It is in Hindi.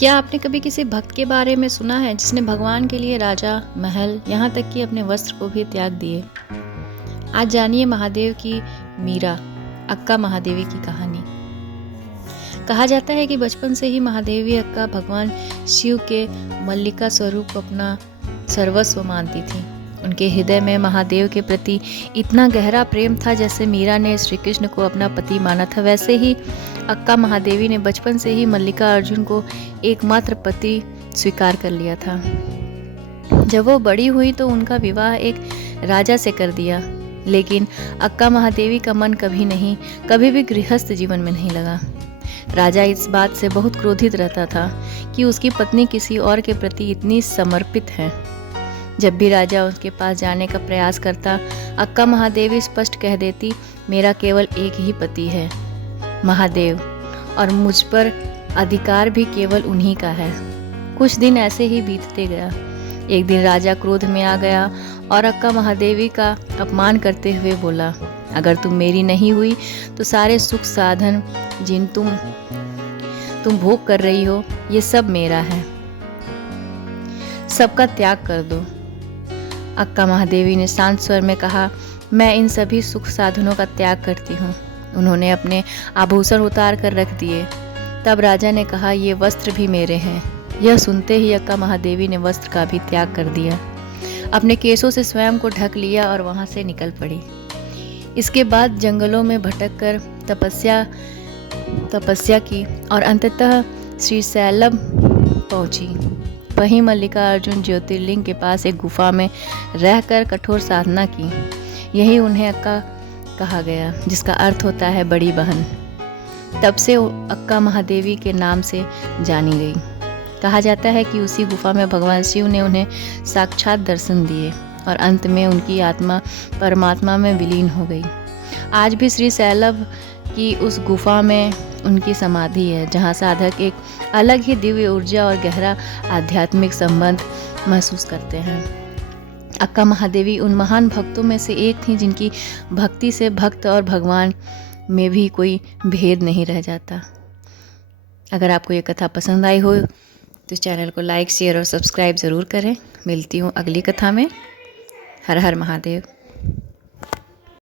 क्या आपने कभी किसी भक्त के बारे में सुना है जिसने भगवान के लिए राजा, महल, यहाँ तक कि अपने वस्त्र को भी त्याग दिए? आज जानिए महादेव की मीरा, अक्का महादेवी की कहानी। कहा जाता है कि बचपन से ही महादेवी अक्का भगवान शिव के मल्लिका स्वरूप को अपना सर्वस्व मानती थी। उनके हृदय में महादेव के प्रति इतना गहरा प्रेम था, जैसे मीरा ने श्री कृष्ण को अपना पति माना था, वैसे ही अक्का महादेवी ने बचपन से ही मल्लिका अर्जुन को एकमात्र पति स्वीकार कर लिया था। जब वो बड़ी हुई तो उनका विवाह एक राजा से कर दिया, लेकिन अक्का महादेवी का मन कभी भी गृहस्थ जीवन में नहीं लगा। राजा इस बात से बहुत क्रोधित रहता था कि उसकी पत्नी किसी और के प्रति इतनी समर्पित है। जब भी राजा उसके पास जाने का प्रयास करता, अक्का महादेवी स्पष्ट कह देती, मेरा केवल एक ही पति है, महादेव, और मुझ पर अधिकार भी केवल उन्हीं का है। कुछ दिन ऐसे ही बीतते गया। एक दिन राजा क्रोध में आ गया और अक्का महादेवी का अपमान करते हुए बोला, अगर तुम मेरी नहीं हुई तो सारे सुख साधन जिन तुम भोग कर रही हो, ये सब मेरा है, सबका त्याग कर दो। अक्का महादेवी ने शांत स्वर में कहा, मैं इन सभी सुख साधनों का त्याग करती हूँ। उन्होंने अपने आभूषण उतार कर रख दिए। तब राजा ने कहा, ये वस्त्र भी मेरे हैं। यह सुनते ही अक्का महादेवी ने वस्त्र का भी त्याग कर दिया, अपने केशों से स्वयं को ढक लिया और वहां से निकल पड़ी। इसके बाद जंगलों में भटक कर तपस्या की और अंततः श्रीशैलम पहुंची। वहीं मल्लिका अर्जुन ज्योतिर्लिंग के पास एक गुफा में रहकर कठोर साधना की। यही उन्हें अक्का कहा गया, जिसका अर्थ होता है बड़ी बहन। तब से अक्का महादेवी के नाम से जानी गई। कहा जाता है कि उसी गुफा में भगवान शिव ने उन्हें साक्षात दर्शन दिए और अंत में उनकी आत्मा परमात्मा में विलीन हो गई। आज भी श्रीशैलम की उस गुफा में उनकी समाधि है, जहाँ साधक एक अलग ही दिव्य ऊर्जा और गहरा आध्यात्मिक संबंध महसूस करते हैं। अक्का महादेवी उन महान भक्तों में से एक थी जिनकी भक्ति से भक्त और भगवान में भी कोई भेद नहीं रह जाता। अगर आपको ये कथा पसंद आई हो तो चैनल को लाइक, शेयर और सब्सक्राइब ज़रूर करें। मिलती हूँ अगली कथा में। हर हर महादेव।